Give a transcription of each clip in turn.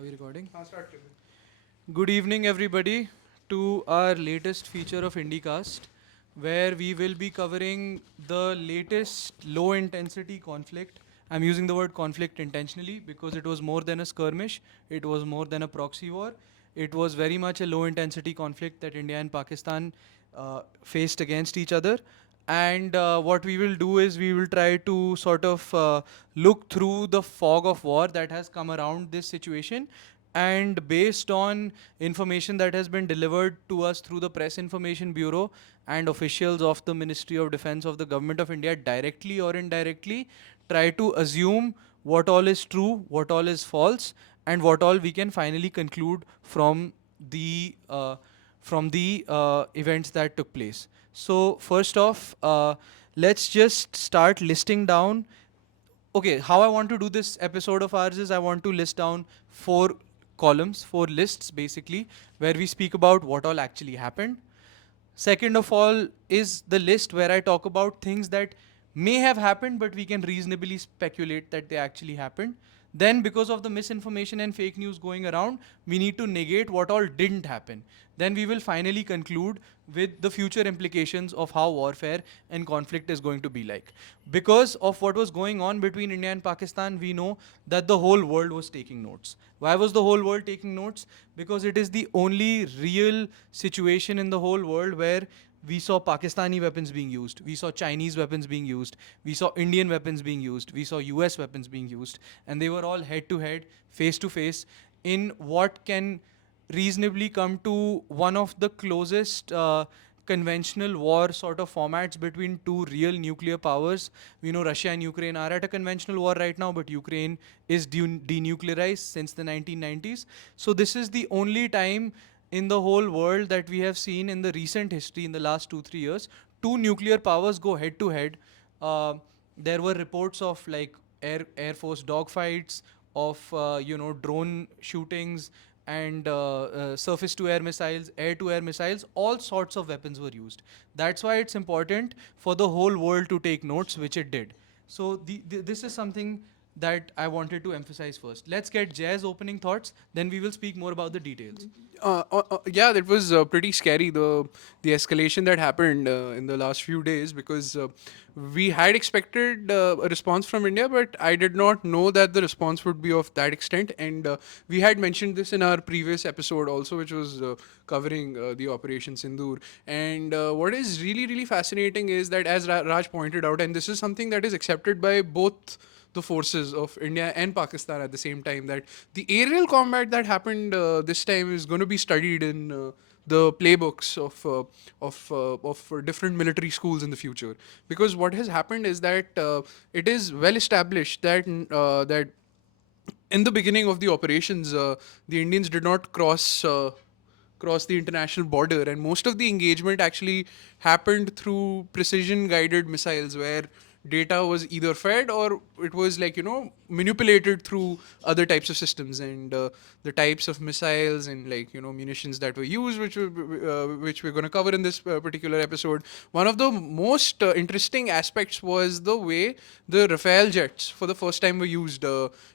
Are we recording? Start. Good evening, everybody, to our latest feature of IndieCast, where we will be covering the latest low intensity conflict. I'm using the word conflict intentionally because it was more than a skirmish, it was more than a proxy war. It was very much a low intensity conflict that India and Pakistan faced against each other. And what we will do is we will try to sort of look through the fog of war that has come around this situation, and based on information that has been delivered to us through the Press Information Bureau and officials of the Ministry of Defense of the Government of India, directly or indirectly, try to assume what all is true, what all is false, and what all we can finally conclude from the events that took place. So first off, let's just start listing down. Okay, how I want to do this episode of ours is I want to list down four columns, four lists basically, where we speak about what all actually happened. Second of all is the list where I talk about things that may have happened, but we can reasonably speculate that they actually happened. Then, because of the misinformation and fake news going around, we need to negate what all didn't happen. Then, we will finally conclude with the future implications of how warfare and conflict is going to be like. Because of what was going on between India and Pakistan, we know that the whole world was taking notes. Why was the whole world taking notes? Because it is the only real situation in the whole world where we saw Pakistani weapons being used, we saw Chinese weapons being used, we saw Indian weapons being used, we saw US weapons being used, and they were all head to head, face to face, in what can reasonably come to one of the closest conventional war sort of formats between two real nuclear powers. We know Russia and Ukraine are at a conventional war right now, but Ukraine is denuclearized since the 1990s. So this is the only time in the whole world that we have seen in the recent history in the last 2 3 years two nuclear powers go head to head. There were reports of like air force dogfights, of drone shootings, and surface to air missiles, air to air missiles. All sorts of weapons were used. That's why it's important for the whole world to take notes, which it did. So this is something that I wanted to emphasize first. Let's get Jay's opening thoughts, then we will speak more about the details. Yeah, that was pretty scary. The escalation that happened in the last few days, because we had expected a response from India, but I did not know that the response would be of that extent. And we had mentioned this in our previous episode also, which was covering the Operation Sindoor. And what is really fascinating is that, as Raj pointed out, and this is something that is accepted by both the forces of India and Pakistan at the same time, that the aerial combat that happened this time is going to be studied in the playbooks of different military schools in the future. Because what has happened is that it is well established that in the beginning of the operations, the Indians did not cross the international border, and most of the engagement actually happened through precision guided missiles, where data was either fed or it was, like, manipulated through other types of systems. And the types of missiles and, like, munitions that were used, which we're going to cover in this particular episode. One of the most interesting aspects was the way the Rafale jets for the first time were used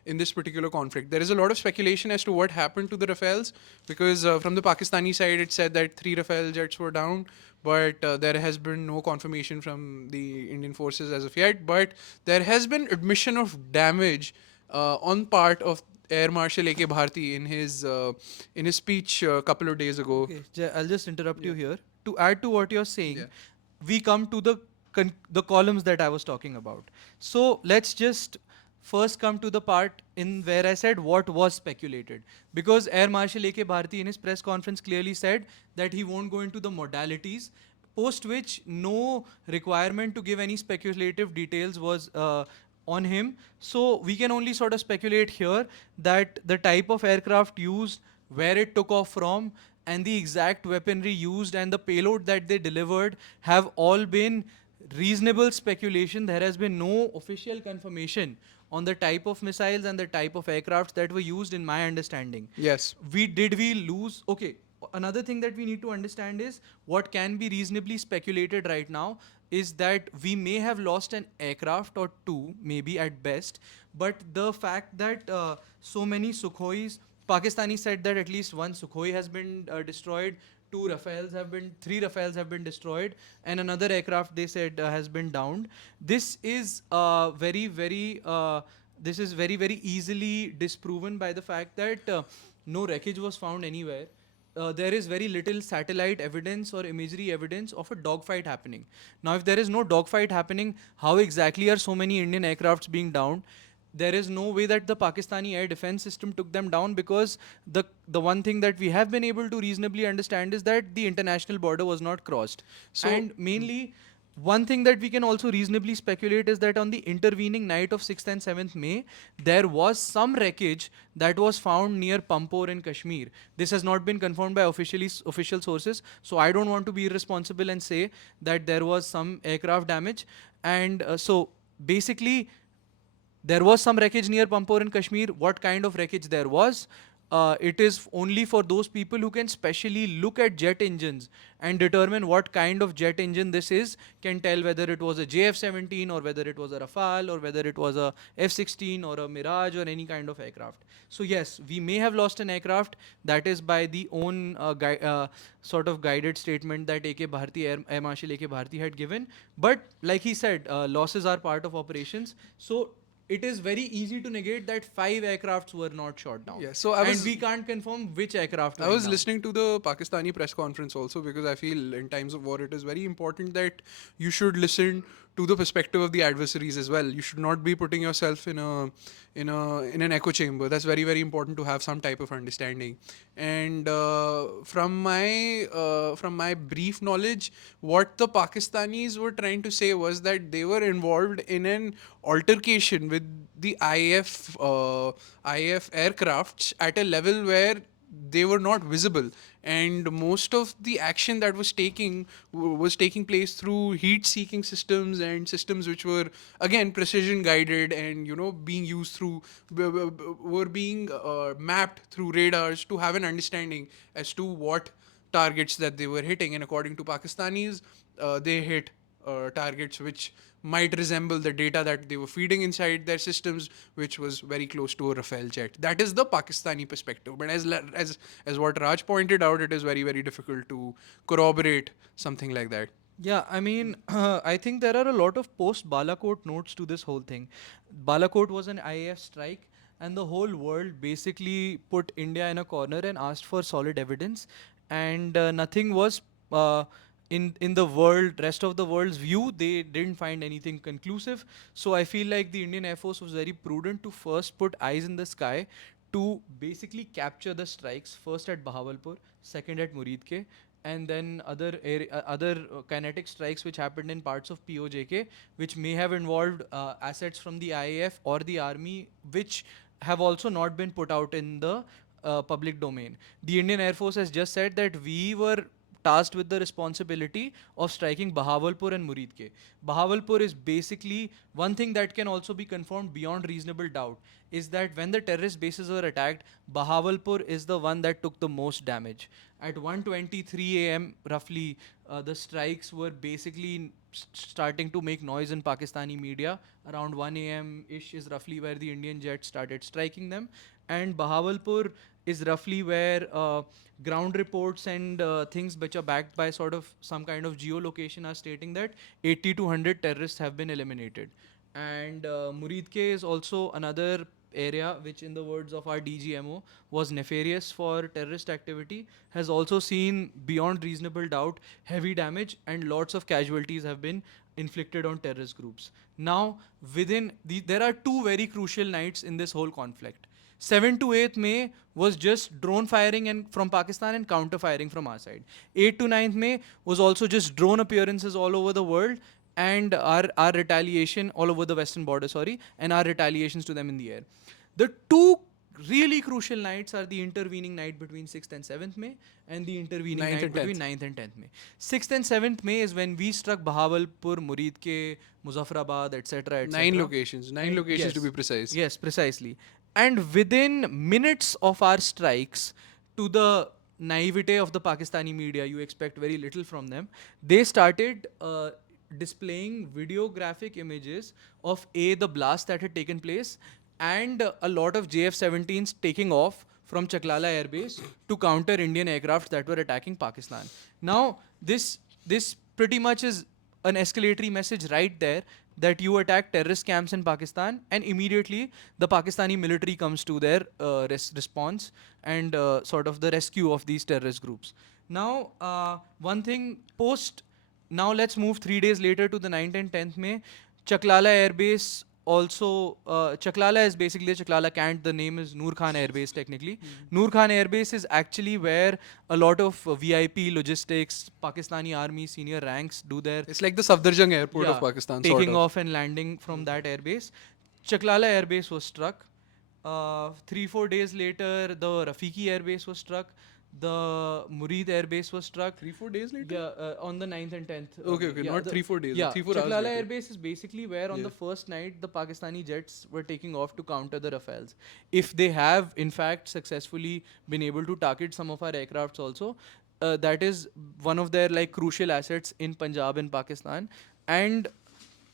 in this particular conflict. There is a lot of speculation as to what happened to the Rafales, because from the Pakistani side it said that 3 Rafale jets were down, but there has been no confirmation from the Indian forces as of yet. But there has been admission of damage on part of Air Marshal A.K. Bharti in his speech a couple of days ago. Okay, Jay, I'll just interrupt you Yeah. here. To add to what you're Yeah. saying, we come to the columns that I was talking about. So let's just first come to the part in where I said what was speculated. Because Air Marshal A.K. Bharti in his press conference clearly said that he won't go into the modalities, post which no requirement to give any speculative details was on him. So we can only sort of speculate here that the type of aircraft used, where it took off from, and the exact weaponry used and the payload that they delivered have all been reasonable speculation. There has been no official confirmation on the type of missiles and the type of aircrafts that were used, in my understanding. Yes. We lose? Okay, another thing that we need to understand is what can be reasonably speculated right now is that we may have lost an aircraft or two, maybe at best, but the fact that so many Sukhois, Pakistani said that at least one Sukhoi has been destroyed, three Rafales have been destroyed, and another aircraft they said has been downed. This is this is very easily disproven by the fact that no wreckage was found anywhere. There is very little satellite evidence or imagery evidence of a dogfight happening. Now, if there is no dogfight happening, how exactly are so many Indian aircrafts being downed? There is no way that the Pakistani air defense system took them down, because the one thing that we have been able to reasonably understand is that the international border was not crossed. So- And mainly, one thing that we can also reasonably speculate is that on the intervening night of 6th and 7th May, there was some wreckage that was found near Pampore in Kashmir. This has not been confirmed by official sources, so I don't want to be irresponsible and say that there was some aircraft damage. And so basically, there was some wreckage near Pampore in Kashmir. What kind of wreckage there was? It is only for those people who can specially look at jet engines and determine what kind of jet engine this is, can tell whether it was a JF-17 or whether it was a Rafale or whether it was a F-16 or a Mirage or any kind of aircraft. So yes, we may have lost an aircraft. That is by the own sort of guided statement that AK Bharti, Air Marshal AK Bharti had given. But like he said, losses are part of operations. So it is very easy to negate that 5 aircrafts were not shot down. Yeah, so and we can't confirm which aircraft I went was down. listening to the Pakistani press conference also, because I feel in times of war it is very important that you should listen to the perspective of the adversaries as well. You should not be putting yourself in an echo chamber. That's very important to have some type of understanding. And from my brief knowledge, what the Pakistanis were trying to say was that they were involved in an altercation with the IF aircrafts at a level where they were not visible, and most of the action that was taking place through heat seeking systems and systems which were again precision guided, and being used through were being mapped through radars to have an understanding as to what targets that they were hitting. And according to Pakistanis, they hit targets which might resemble the data that they were feeding inside their systems, which was very close to a Rafale jet. That is the Pakistani perspective. But as what Raj pointed out, it is very difficult to corroborate something like that. Yeah, I mean, I think there are a lot of post Balakot notes to this whole thing. Balakot was an IAF strike, and the whole world basically put India in a corner and asked for solid evidence, and nothing was in the rest of the world's view. They didn't find anything conclusive. So I feel like the Indian Air Force was very prudent to first put eyes in the sky to basically capture the strikes, first at Bahawalpur, second at Muridke, and then other kinetic strikes which happened in parts of POJK, which may have involved assets from the IAF or the army, which have also not been put out in the public domain. The Indian Air Force has just said that we were tasked with the responsibility of striking Bahawalpur and Muridke. Bahawalpur is basically one thing that can also be confirmed beyond reasonable doubt, is that when the terrorist bases were attacked, Bahawalpur is the one that took the most damage. At 1:23 a.m. roughly, the strikes were basically starting to make noise in Pakistani media. Around 1 a.m. ish is roughly where the Indian jets started striking them, and Bahawalpur is roughly where ground reports and things which are backed by sort of some kind of geolocation are stating that 80 to 100 terrorists have been eliminated. And Muridke is also another area which, in the words of our DGMO, was nefarious for terrorist activity, has also seen beyond reasonable doubt heavy damage, and lots of casualties have been inflicted on terrorist groups. Now, there are two very crucial nights in this whole conflict. 7 to 8th May was just drone firing and from Pakistan and counter firing from our side. 8 to 9th May was also just drone appearances all over the world, and our retaliation all over the western border, and our retaliations to them in the air. The two really crucial nights are the intervening night between 6th and 7th May and the intervening 9th night and between 10th. 9th and 10th May. 6th and 7th May is when we struck Bahawalpur, Muridke, Muzaffarabad, etc. 9 locations, Yes. to be precise. Yes, precisely. And within minutes of our strikes, to the naivete of the Pakistani media, you expect very little from them. They started displaying videographic images of the blast that had taken place, and a lot of JF-17s taking off from Chaklala Air Base to counter Indian aircraft that were attacking Pakistan. Now, this pretty much is an escalatory message right there that you attack terrorist camps in Pakistan, and immediately the Pakistani military comes to their response and sort of the rescue of these terrorist groups. Now, one thing post, now let's move 3 days later to the 9th and 10th May. Chaklala Air Base also, Chaklala is basically the Chaklala Cant. The name is Noor Khan Air Base technically. Noor Khan Air Base is actually where a lot of VIP logistics, Pakistani army senior ranks do their It's like the Safdarjung airport of Pakistan, sort taking of. off and landing from that airbase. Chaklala airbase was struck. 3-4 days later, the Rafiki airbase was struck. The Murid airbase was struck. 3-4 days later? Yeah, on the 9th and 10th. Okay, not 3-4 days. Yeah, 3-4 hours Chaklala later. airbase is basically where on Yeah. the first night the Pakistani jets were taking off to counter the Rafales. If they have in fact successfully been able to target some of our aircrafts also, that is one of their like crucial assets in Punjab and Pakistan. And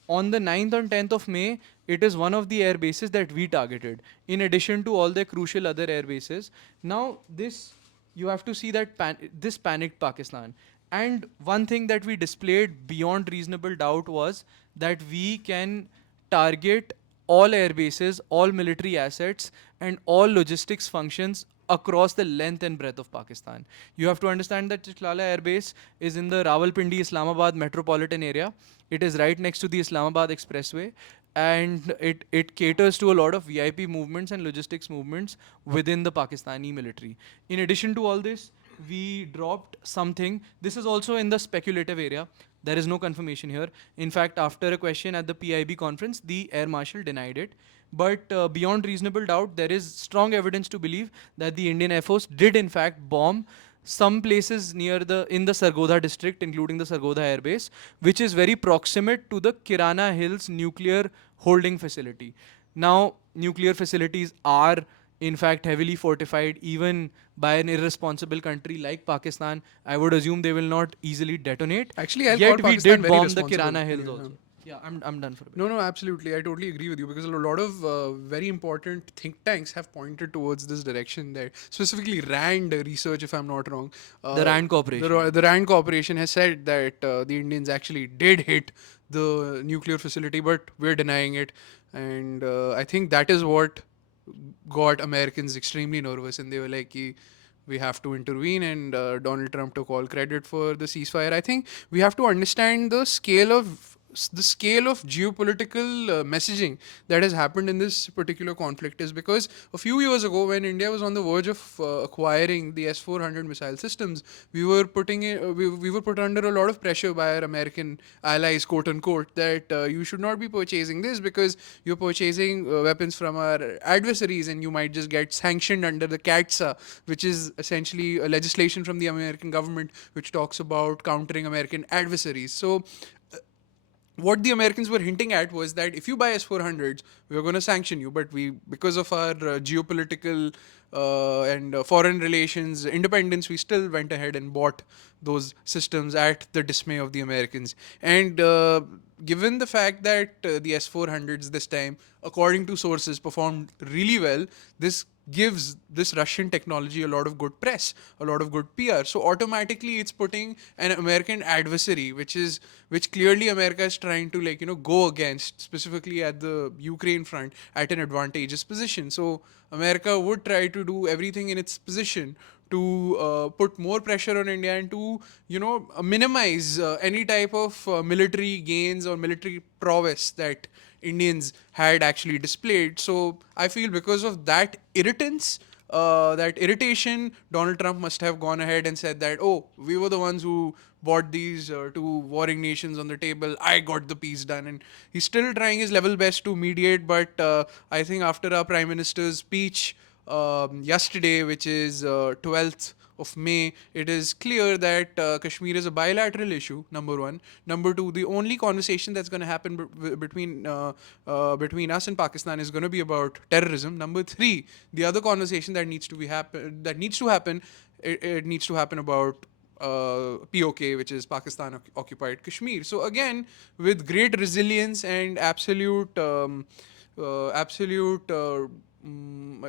on the 9th and 10th of May, it is one of the air bases that we targeted, in addition to all the crucial other air bases. Now, this, you have to see that this panicked Pakistan. And one thing that we displayed beyond reasonable doubt was that we can target all air bases, all military assets, and all logistics functions across the length and breadth of Pakistan. You have to understand that Chaklala Air Base is in the Rawalpindi Islamabad metropolitan area. It is right next to the Islamabad Expressway, and it caters to a lot of VIP movements and logistics movements within the Pakistani military. In addition to all this, we dropped something. This is also in the speculative area. There is no confirmation here. In fact, after a question at the PIB conference, the Air Marshal denied it. But beyond reasonable doubt, there is strong evidence to believe that the Indian Air Force did in fact bomb some places near in the Sargodha district, including the Sargodha Air Base, which is very proximate to the Kirana Hills nuclear holding facility. Now, nuclear facilities are in fact heavily fortified even by an irresponsible country like Pakistan. I would assume they will not easily detonate. Actually, I'll Yet call we Pakistan did very bomb the responsible. Kirana Hills Yeah. also. Yeah, I'm done for a bit. No, absolutely. I totally agree with you because a lot of very important think tanks have pointed towards this direction there. Specifically, RAND research, if I'm not wrong. The RAND Corporation. The RAND Corporation has said that the Indians actually did hit the nuclear facility, but we're denying it. And I think that is what got Americans extremely nervous. And they were like, we have to intervene, and Donald Trump took all credit for the ceasefire. I think we have to understand the scale of geopolitical messaging that has happened in this particular conflict is because a few years ago, when India was on the verge of acquiring the S-400 missile systems, we were we were put under a lot of pressure by our American allies, quote unquote, that you should not be purchasing this because you're purchasing weapons from our adversaries and you might just get sanctioned under the CATSA, which is essentially a legislation from the American government which talks about countering American adversaries. So what the Americans were hinting at was that if you buy S-400s, we're going to sanction you. But because of our geopolitical and foreign relations independence, we still went ahead and bought those systems at the dismay of the Americans. And given the fact that the S-400s this time, according to sources, performed really well, this gives this Russian technology a lot of good press, a lot of good PR. So automatically it's putting an American adversary, which clearly America is trying to go against, specifically at the Ukraine front, at an advantageous position. So America would try to do everything in its position to put more pressure on India and to minimize any type of military gains or military prowess that Indians had actually displayed. So I feel because of that that irritation, Donald Trump must have gone ahead and said that, oh, we were the ones who brought these two warring nations on the table. I got the peace done. And he's still trying his level best to mediate. But I think after our Prime Minister's speech yesterday, which is 12th of May, it is clear that Kashmir is a bilateral issue, number one. Number two, the only conversation that's going to happen between us and Pakistan is going to be about terrorism. Number three, the other conversation that needs to happen, it needs to happen about POK, which is Pakistan occupied Kashmir. So again, with great resilience and absolute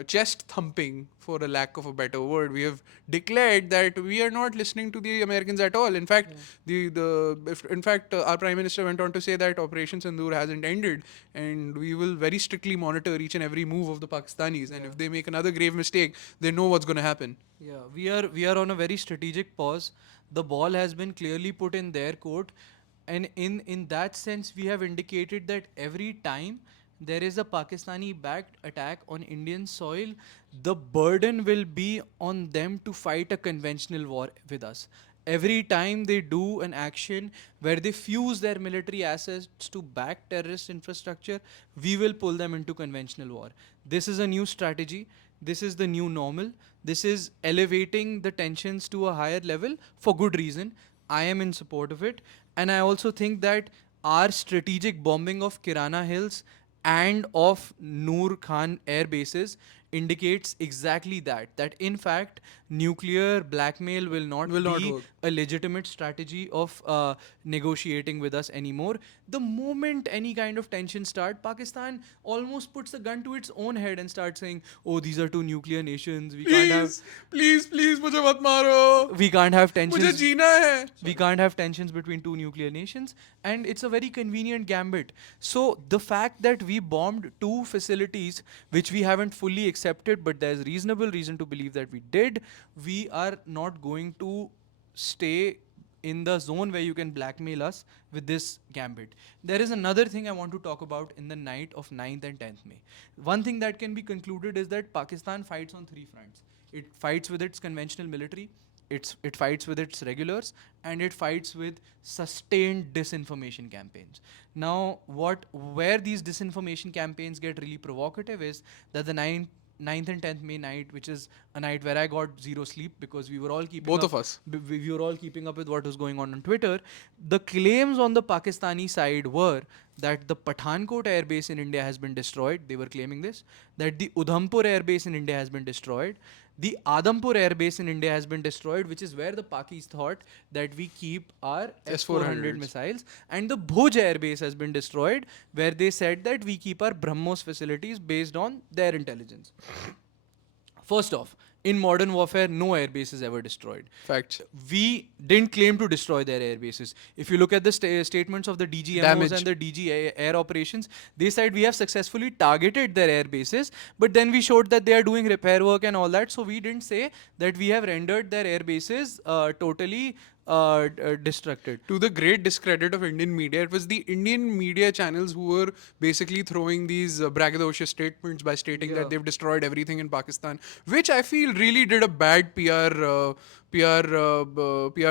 chest thumping, for a lack of a better word. We have declared that we are not listening to the Americans at all. In fact, our Prime Minister went on to say that Operation Sindoor hasn't ended, and we will very strictly monitor each and every move of the Pakistanis. And if they make another grave mistake, they know what's going to happen. Yeah, we are on a very strategic pause. The ball has been clearly put in their court, and in that sense, we have indicated that every time there is a Pakistani-backed attack on Indian soil, the burden will be on them to fight a conventional war with us. Every time they do an action where they fuse their military assets to back terrorist infrastructure, we will pull them into conventional war. This is a new strategy. This is the new normal. This is elevating the tensions to a higher level for good reason. I am in support of it. And I also think that our strategic bombing of Kirana Hills and of Noor Khan air bases indicates exactly that in fact nuclear blackmail Will not be work. a legitimate strategy of negotiating with us anymore. The moment any kind of tension start, Pakistan almost puts a gun to its own head and starts saying, oh, these are two nuclear nations, Please, मुझे मत मारो. we can't have मुझे tensions जीना है. we can't have tensions between two nuclear nations, and it's a very convenient gambit. So the fact that we bombed two facilities which we haven't fully accepted, but there's reasonable reason to believe that we did, we are not going to stay in the zone where you can blackmail us with this gambit. There is another thing I want to talk about in the night of 9th and 10th May. One thing that can be concluded is that Pakistan fights on three fronts. It fights with its conventional military, it fights with its regulars, and it fights with sustained disinformation campaigns. Now, where these disinformation campaigns get really provocative is that the 9th and 10th May night, which is a night where I got zero sleep because we were all keeping Both up, of us. we were all keeping up with what was going on Twitter. The claims on the Pakistani side were that the Pathankot air base in India has been destroyed. They were claiming this. That the Udhampur air base in India has been destroyed. The Adampur air base in India has been destroyed, which is where the Pakis thought that we keep our S-400 S-400s. missiles. And the Bhuj air base has been destroyed, where they said that we keep our BrahMos facilities based on their intelligence. First off, in modern warfare, no air base is ever destroyed. Facts. We didn't claim to destroy their air bases. If you look at the statements of the DGMOs Damage. and the air operations, they said we have successfully targeted their air bases, but then we showed that they are doing repair work and all that. So we didn't say that we have rendered their air bases totally destructed. To the great discredit of Indian media, it was the Indian media channels who were basically throwing these braggadocious statements by stating that they've destroyed everything in Pakistan, which I feel really did a bad PR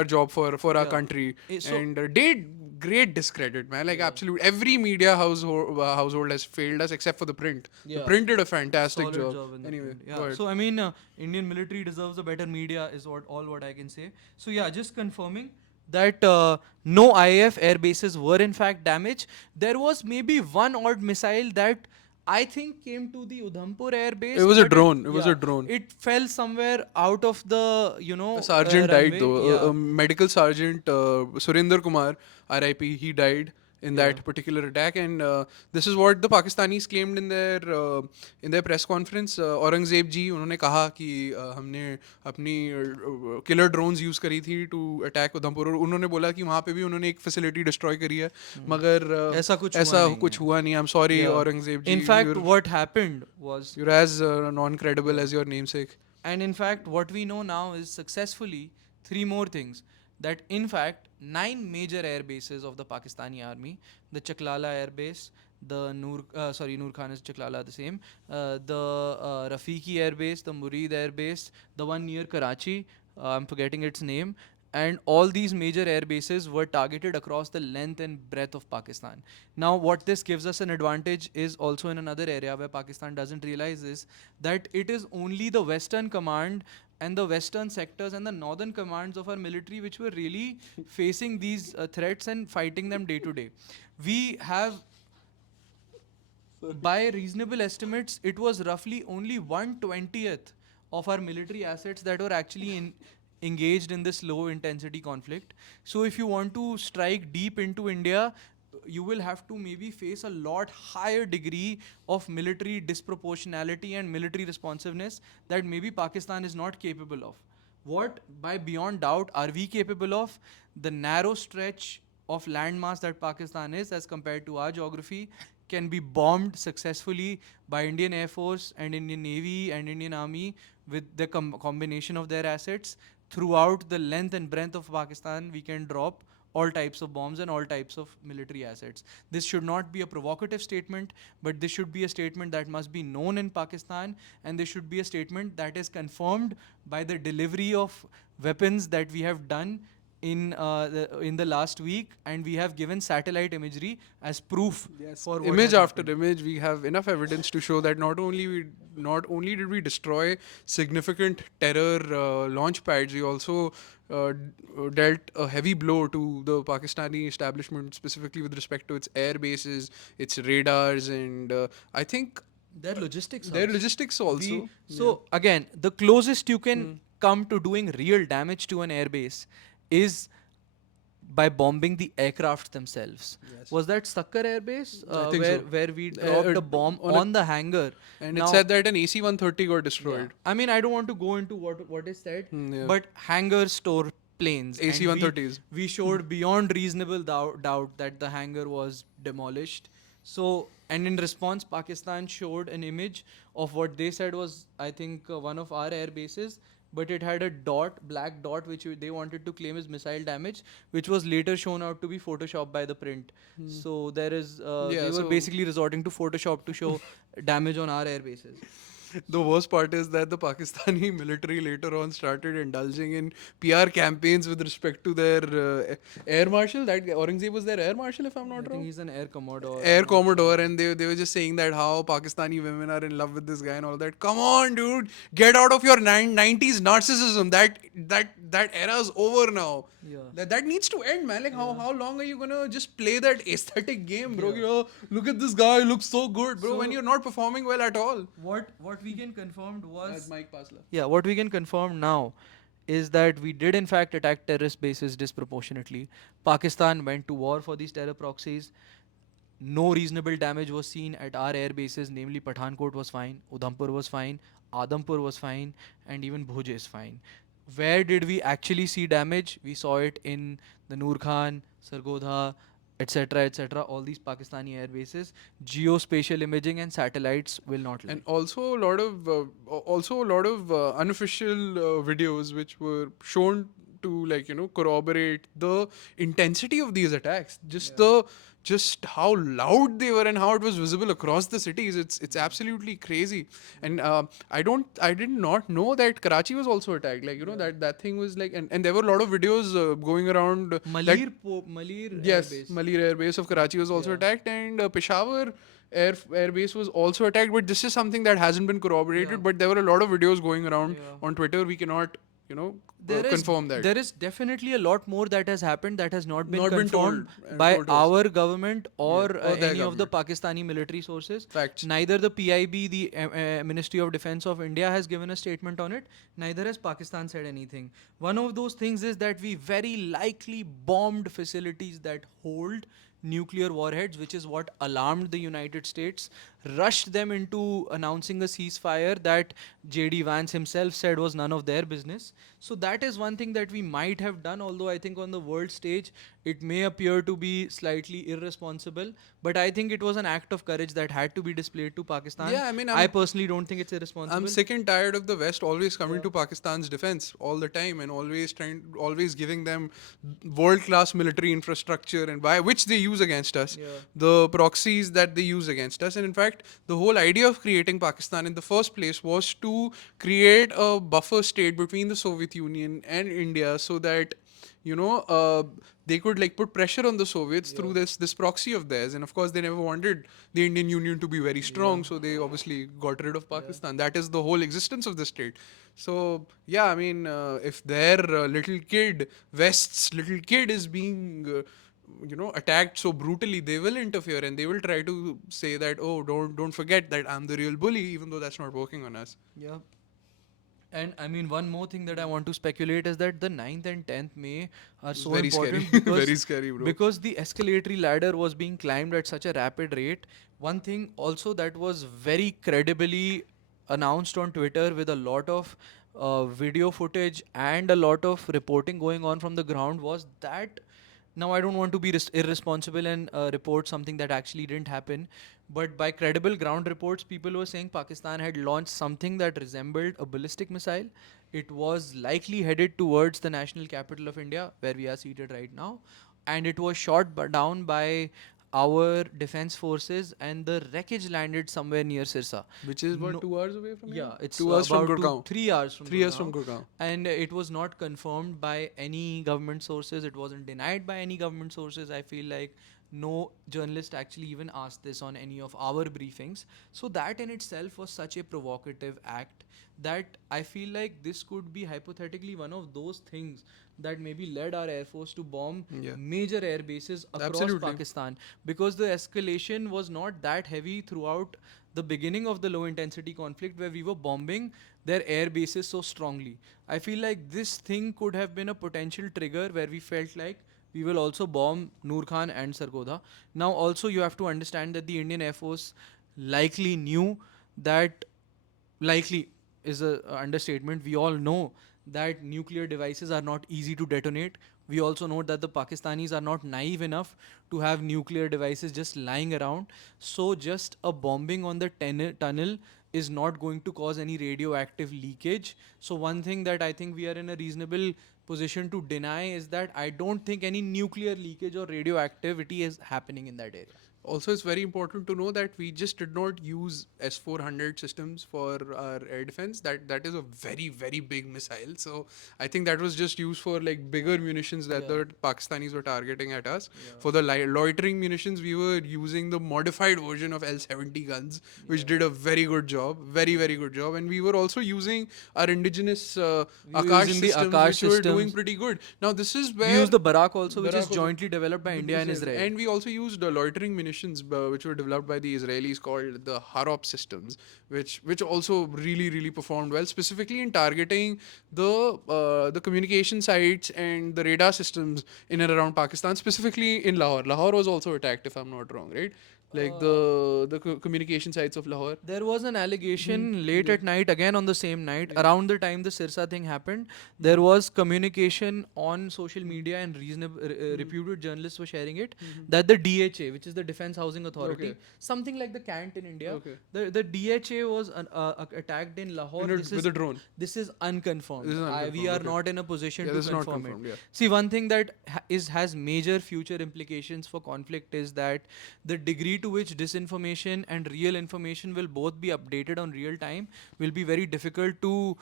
job for our country, and did great discredit, man. Like absolute every media household has failed us except for the print. The print did a fantastic Solid job. in the Anyway, print. go ahead. So I mean, Indian military deserves a better media is what I can say. So yeah, just confirming that no IAF air bases were in fact damaged. There was maybe one odd missile that I think came to the Udhampur air base. It was a but drone. It was a drone. It fell somewhere out of the A sergeant died runway. though. Yeah. A medical sergeant, Surinder Kumar, RIP, he died in that particular attack, and this is what the Pakistanis claimed in their press conference. Aurangzeb ji, उन्होंने कहा कि हमने अपनी killer drones use करी थी to attack Udhampur, और उन्होंने बोला कि वहाँ पे भी उन्होंने एक facility destroy करी है, मगर ऐसा कुछ हुआ नहीं हुआ नहीं. I'm sorry, Yeah. Aurangzeb ji. In fact, what happened was you're as non-credible as your namesake. And in fact, what we know now is successfully three more things. That in fact, 9 major air bases of the Pakistani army, the Chaklala air base, the Noor Khan is Chaklala the same, the Rafiki air base, the Murid air base, the one near Karachi, I'm forgetting its name, and all these major air bases were targeted across the length and breadth of Pakistan. Now, what this gives us an advantage is also in another area where Pakistan doesn't realize is that it is only the Western Command and the western sectors and the northern commands of our military which were really facing these threats and fighting them day to day. We have, by reasonable estimates, it was roughly only 1/20th of our military assets that were actually engaged in this low intensity conflict. So if you want to strike deep into India, you will have to maybe face a lot higher degree of military disproportionality and military responsiveness that maybe Pakistan is not capable of. What, by beyond doubt, are we capable of? The narrow stretch of landmass that Pakistan is as compared to our geography can be bombed successfully by Indian Air Force and Indian Navy and Indian Army with the combination of their assets. Throughout the length and breadth of Pakistan, we can drop all types of bombs and all types of military assets. This should not be a provocative statement, but this should be a statement that must be known in Pakistan, and this should be a statement that is confirmed by the delivery of weapons that we have done in the last week, and we have given satellite imagery as proof for what Image has after happened. image, we have enough evidence to show that not only did we destroy significant terror launch pads, we also dealt a heavy blow to the Pakistani establishment, specifically with respect to its air bases, its radars, and I think Their logistics their hubs. logistics also. So again, the closest you can come to doing real damage to an airbase is by bombing the aircraft themselves. Was that Sukkar Air Base I think where so. we dropped a bomb on the hangar? And Now, it said that an AC-130 got yeah. destroyed. I mean, I don't want to go into what is said, Yeah. but hangars store planes. and AC-130s. We showed beyond reasonable doubt that the hangar was demolished. So, and in response, Pakistan showed an image of what they said was, I think, one of our air bases, but it had a black dot, which they wanted to claim as missile damage, which was later shown out to be photoshopped by the print. So there is, Yeah, they were so- basically resorting to Photoshop to show damage on our air bases. The worst part is that the Pakistani military later on started indulging in PR campaigns with respect to their air marshal. That Aurangzeb was their air marshal, if I'm I not think wrong. he's an air commodore. Air Commodore, and they were just saying that how Pakistani women are in love with this guy and all that. Come on, dude, get out of your 90s narcissism. That era is over now. Yeah. That needs to end, man. Like how long are you gonna just play that aesthetic game, bro? You know, look at this guy, looks so good, bro. When So- you're not performing well at all. What we can confirm was Mike Pasla. Yeah, what we can confirm now is that we did in fact attack terrorist bases disproportionately. Pakistan went to war for these terror proxies. No reasonable damage was seen at our air bases, namely Pathankot was fine, Udhampur was fine, Adampur was fine, and even Bhuj is fine. Where did we actually see damage? We saw it in the Noor Khan, Sargodha, etc., all these Pakistani air bases. Geospatial imaging and satellites will not lie. And also a lot of unofficial videos which were shown to, like, you know, corroborate the intensity of these attacks. Just how loud they were and how it was visible across the cities. It's absolutely crazy. And I did not know that Karachi was also attacked. Like, you know, that thing was like, and there were a lot of videos going around. Malir Yes, Air Base. Malir Air Base of Karachi was also attacked, and Peshawar Air Base was also attacked. But this is something that hasn't been corroborated. Yeah. But there were a lot of videos going around Yeah. on Twitter. We cannot, you know, There is confirm that. There is definitely a lot more that has happened that has not been Not been confirmed told, by told us. our government or, Yeah, or their any of the government. Pakistani military sources. Facts. Neither the PIB, the Ministry of Defense of India, has given a statement on it. Neither has Pakistan said anything. One of those things is that we very likely bombed facilities that hold nuclear warheads, which is what alarmed the United States, rushed them into announcing a ceasefire that JD Vance himself said was none of their business. So that is one thing that we might have done, although I think on the world stage it may appear to be slightly irresponsible. But I think it was an act of courage that had to be displayed to Pakistan. Yeah, I mean, I personally don't think it's irresponsible. I'm sick and tired of the West always coming to Pakistan's defense all the time and always giving them world-class military infrastructure and by which they use against us, Yeah. the proxies that they use against us. And in fact, the whole idea of creating Pakistan in the first place was to create a buffer state between the Soviet Union and India so that, you know, they could like put pressure on the Soviets through this proxy of theirs. And of course, they never wanted the Indian Union to be very strong, so they obviously got rid of Pakistan. That is the whole existence of the state. So yeah, I mean, if their little kid, West's little kid, is being you know, attacked so brutally, they will interfere and they will try to say that, oh, don't forget that I'm the real bully, even though that's not working on us. Yeah. And I mean, one more thing that I want to speculate is that the 9th and 10th May are It's so very scary. important because Very scary, bro. the escalatory ladder was being climbed at such a rapid rate. One thing also that was very credibly announced on Twitter with a lot of video footage and a lot of reporting going on from the ground was that, now I don't want to be irresponsible and report something that actually didn't happen, but by credible ground reports, people were saying Pakistan had launched something that resembled a ballistic missile. It was likely headed towards the national capital of India, where we are seated right now, and it was shot down by our defense forces, and the wreckage landed somewhere near Sirsa. Which is what, No, 2 hours away from here? yeah, it's 2 hours from about Gurgaon. 3 hours from 3 hours from Gurgaon, Gurgaon. and it was not confirmed by any government sources. It wasn't denied by any government sources. I feel like no journalist actually even asked this on any of our briefings. So that in itself was such a provocative act that I feel like this could be hypothetically one of those things that maybe led our air force to bomb Yeah. major air bases across Absolutely. Pakistan, because the escalation was not that heavy throughout the beginning of the low intensity conflict, where we were bombing their air bases so strongly. I feel like this thing could have been a potential trigger where we felt like we will also bomb Noor Khan and Sargodha. Now, also, you have to understand that the Indian Air Force likely knew that, likely is a understatement. We all know that nuclear devices are not easy to detonate. We also know that the Pakistanis are not naive enough to have nuclear devices just lying around. So, just a bombing on the tunnel is not going to cause any radioactive leakage. So, one thing that I think we are in a reasonable position to deny is that I don't think any nuclear leakage or radioactivity is happening in that area. Also, it's very important to know that we just did not use S-400 systems for our air defense. That is a very, very big missile. So I think that was just used for like bigger munitions that Yeah. the Pakistanis were targeting at us. Yeah. For the loitering munitions, we were using the modified version of L-70 guns, which did a very good job, very, very good job. And we were also using our indigenous We were Akash using the systems, Akash which were doing systems. pretty good. Now this is We where use the Barak also, which is Barak also- jointly developed by India and Israel. And we also used loitering munitions, which were developed by the Israelis, called the Harop systems, which also really performed well, specifically in targeting the communication sites and the radar systems in and around Pakistan, specifically in Lahore. Lahore was also attacked, if I'm not wrong, right? Like the communication sites of Lahore. There was an allegation late Yeah. at night, again on the same night, around the time the Sirsa thing happened. There was communication on social media, and reasonable, reputed journalists were sharing it, that the DHA, which is the Defense Housing Authority, Okay. something like the Cant in India, Okay. the DHA was attacked in Lahore. With a drone. This is unconfirmed. This is We unconfirmed, are okay. not in a position Yeah, to this is not confirm confirmed, it. yeah. See, one thing that has major future implications for conflict is that the degree to which disinformation and real information will both be updated on real time will be very difficult to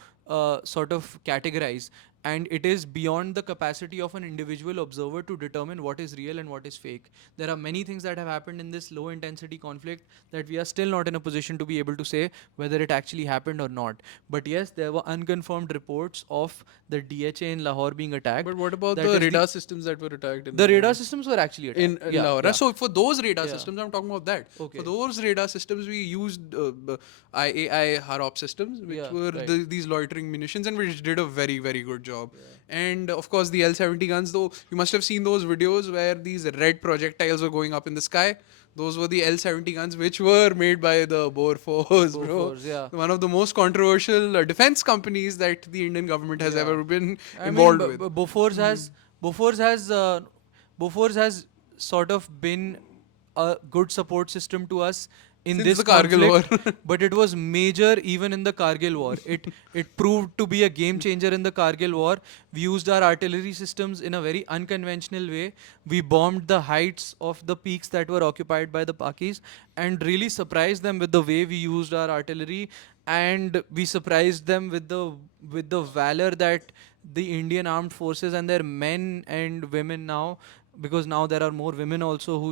sort of categorize. And it is beyond the capacity of an individual observer to determine what is real and what is fake. There are many things that have happened in this low intensity conflict that we are still not in a position to be able to say whether it actually happened or not. But yes, there were unconfirmed reports of the DHA in Lahore being attacked. But what about That the is radar systems that were attacked? The radar systems were actually attacked. In Lahore. So for those radar Yeah. systems, I'm talking about that. Okay. For those radar systems, we used IAI Harop systems, which Yeah, were right. these loitering munitions, and which did a very good job. And of course, the L-70 guns, though, you must have seen those videos where these red projectiles were going up in the sky. Those were the L-70 guns, which were made by the Bofors, bro. Bofors, yeah. One of the most controversial defense companies that the Indian government has Yeah. ever been I involved mean, with. Bofors has Bofors has sort of been a good support system to us in Since this the Kargil conflict, War. but it was major even in the Kargil war. It proved to be a game changer in the Kargil war. We used our artillery systems in a very unconventional way. We bombed the heights of the peaks that were occupied by the Pakis and really surprised them with the way we used our artillery, and we surprised them with the valor that the Indian armed forces and their men and women now, because now there are more women also who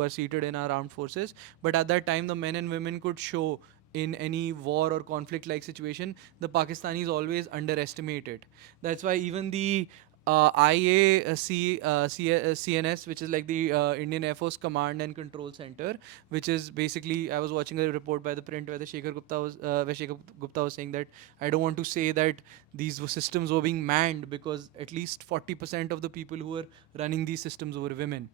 are seated in our armed forces, but at that time the men and women could show in any war or conflict like situation. The Pakistanis always underestimate it. That's why even the CNS, which is like the Indian Air Force Command and Control Center, which is basically, I was watching a report by the print where Shekhar Gupta was saying that I don't want to say that these systems were being manned because at least 40% of the people who were running these systems were women.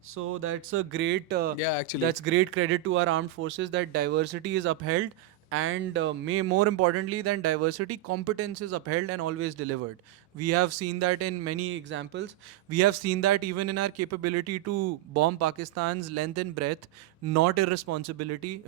So Yeah, actually. that's great credit to our armed forces that diversity is upheld, and may more importantly than diversity, competence is upheld and always delivered. We have seen that in many examples. We have seen that even in our capability to bomb Pakistan's length and breadth, not irresponsibly.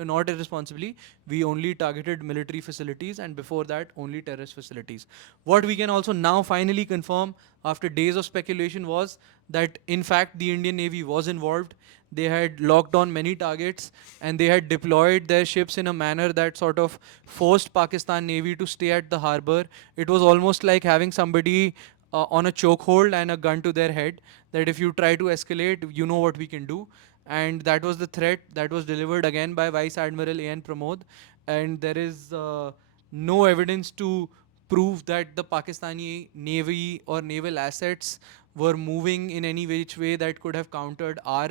We only targeted military facilities, and before that, only terrorist facilities. What we can also now finally confirm after days of speculation was that, in fact, the Indian Navy was involved. They had locked on many targets and they had deployed their ships in a manner that sort of forced Pakistan Navy to stay at the harbor. It was almost like having somebody on a chokehold and a gun to their head, that if you try to escalate, you know what we can do. And that was the threat that was delivered again by Vice Admiral A.N. Pramod. And there is no evidence to prove that the Pakistani Navy or naval assets were moving in any which way that could have countered our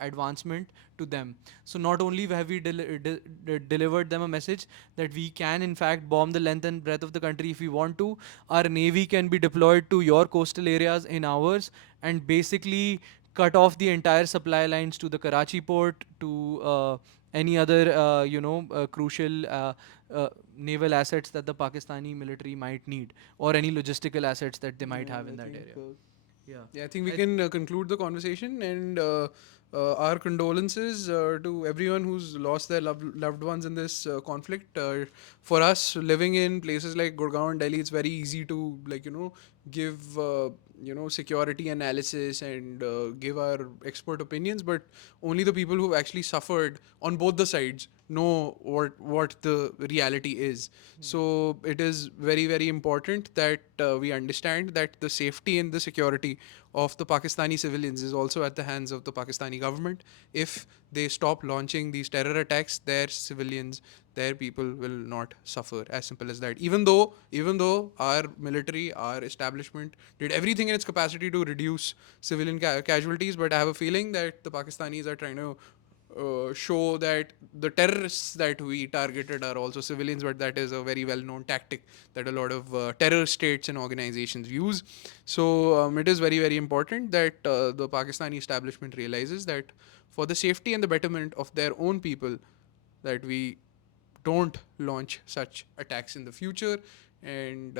advancement to them. So not only have we delivered them a message that we can in fact bomb the length and breadth of the country if we want to, our navy can be deployed to your coastal areas in hours and basically cut off the entire supply lines to the Karachi port, to any other crucial naval assets that the Pakistani military might need, or any logistical assets that they might have Yeah, in I that think. area. Yeah. Yeah, I think we I can conclude the conversation, and our condolences to everyone who's lost their loved ones in this conflict. For us living in places like Gurgaon and Delhi, it's very easy to give security analysis and give our expert opinions, but only the people who've actually suffered on both the sides know what the reality is. So it is very very important that we understand that the safety and the security of the Pakistani civilians is also at the hands of the Pakistani government. If they stop launching these terror attacks, their civilians, their people will not suffer. As simple as that. Even though our military, our establishment did everything in its capacity to reduce civilian casualties, but I have a feeling that the Pakistanis are trying to show that the terrorists that we targeted are also civilians, but that is a very well known tactic that a lot of terror states and organizations use. So it is very, very important that the Pakistani establishment realizes that for the safety and the betterment of their own people, that we don't launch such attacks in the future. And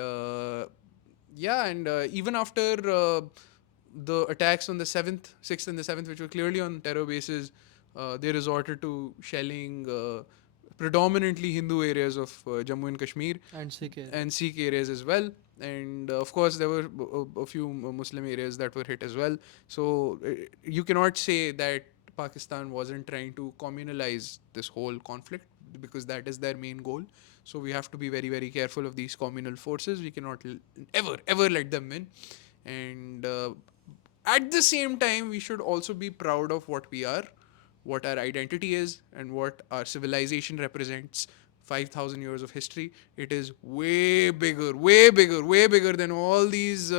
yeah, and even after the attacks on the 7th, 6th, and the 7th, which were clearly on terror bases, they resorted to shelling predominantly Hindu areas of Jammu and Kashmir and Sikh area. and Sikh areas as well. And of course, there were a few Muslim areas that were hit as well. So you cannot say that Pakistan wasn't trying to communalize this whole conflict, because that is their main goal. So we have to be very, very careful of these communal forces. We cannot ever let them win. And at the same time, we should also be proud of what we are, what our identity is, and what our civilization represents. 5,000 years of history. It is way bigger, way bigger, way bigger than all these,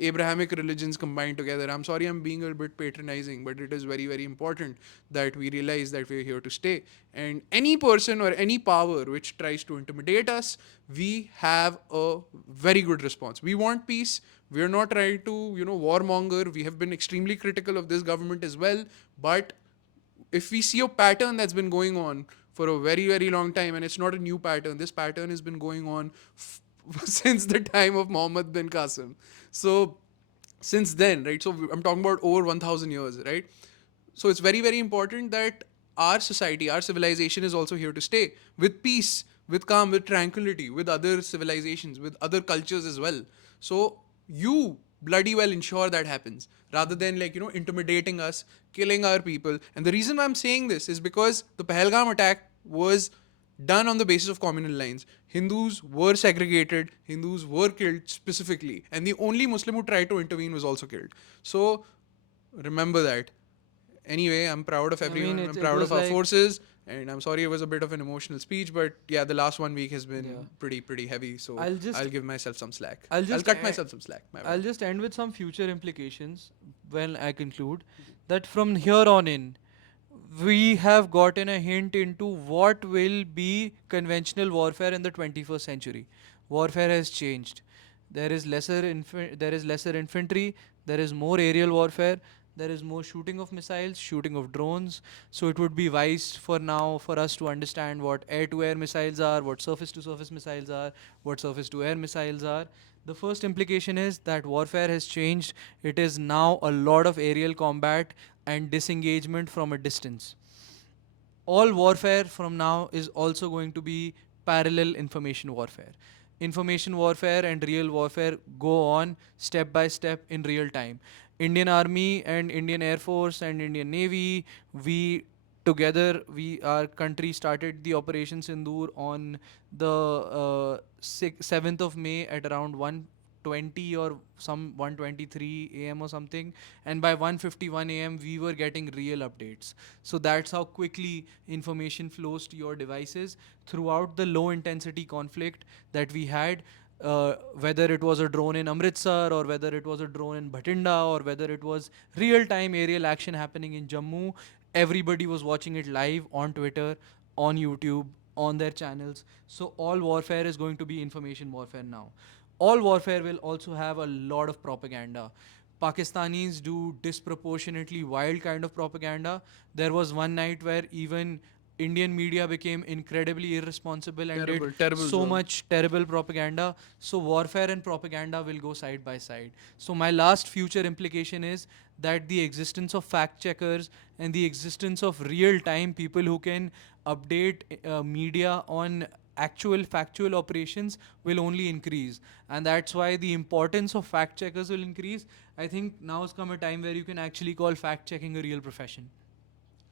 Abrahamic religions combined together. I'm sorry I'm being a bit patronizing, but it is very, very important that we realize that we're here to stay. And any person or any power which tries to intimidate us, we have a very good response. We want peace. We're not trying to, warmonger. We have been extremely critical of this government as well. But if we see a pattern that's been going on for a very very long time, and it's not a new pattern, this pattern has been going on since the time of Muhammad bin Qasim. So since then, right, so I'm talking about over 1000 years, right? So it's very very important that our society, our civilization is also here to stay, with peace, with calm, with tranquility, with other civilizations, with other cultures as well. So you bloody well ensure that happens, rather than intimidating us, killing our people. And the reason I'm saying this is because the Pahalgam attack was done on the basis of communal lines. Hindus were segregated, Hindus were killed specifically, and the only Muslim who tried to intervene was also killed. So remember that. Anyway, I'm proud of I mean, everyone. I'm it proud was of our like forces. And I'm sorry it was a bit of an emotional speech, but yeah, the last 1 week has been Yeah. pretty heavy. So I'll just I'll give myself some slack. I'll I'll just cut a- myself some slack. My I'll bad. just end with some future implications when I conclude that from here on in, we have gotten a hint into what will be conventional warfare in the 21st century. Warfare has changed. There is lesser infantry, there is more aerial warfare, there is more shooting of missiles, shooting of drones. So it would be wise for now for us to understand what air to air missiles are, what surface to surface missiles are, what surface to air missiles are. The first implication is that warfare has changed. It is now a lot of aerial combat and disengagement from a distance. All warfare from now is also going to be parallel information warfare. Information warfare and real warfare go on step by step in real time. Indian Army and Indian Air Force and Indian Navy, we together, our country started the Operation Sindoor on the 7th of May at around 1:20 or some 1:23 a.m. or something, and by 1:51 a.m. we were getting real updates. So that's how quickly information flows to your devices throughout the low intensity conflict that we had. Whether it was a drone in Amritsar, or whether it was a drone in Bhatinda, or whether it was real time aerial action happening in Jammu, everybody was watching it live on Twitter, on YouTube, on their channels. So all warfare is going to be information warfare now. All warfare will also have a lot of propaganda. Pakistanis do disproportionately wild kind of propaganda. There was one night where even Indian media became incredibly irresponsible and did Terrible so job. much terrible propaganda. So warfare and propaganda will go side by side. So my last future implication is that the existence of fact checkers and the existence of real time people who can update media on actual factual operations will only increase, and that's why the importance of fact checkers will increase. I think now has come a time where you can actually call fact checking a real profession.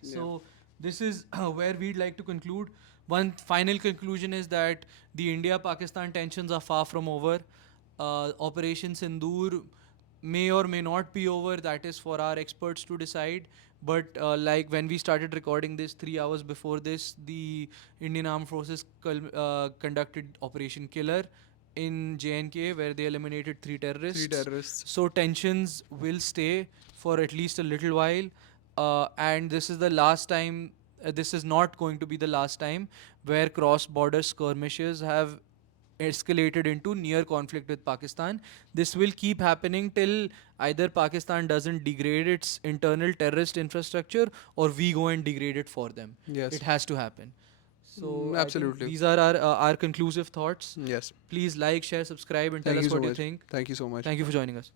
Yeah. So this is where we'd like to conclude. One final conclusion is that the India-Pakistan tensions are far from over. Operation Sindoor may or may not be over. That is for our experts to decide. But like when we started recording this 3 hours before this, the Indian Armed Forces conducted Operation Killer in JNK, where they eliminated 3 terrorists. Three terrorists. So tensions will stay for at least a little while, and this is the last time. This is not going to be the last time where cross-border skirmishes have escalated into near conflict with Pakistan. This will keep happening till either Pakistan doesn't degrade its internal terrorist infrastructure or we go and degrade it for them. Yes. It has to happen. So I think Absolutely. these are our conclusive thoughts. Yes. Please like, share, subscribe, and tell Thank us you so what you much. think. Thank you so much. Thank you for joining us.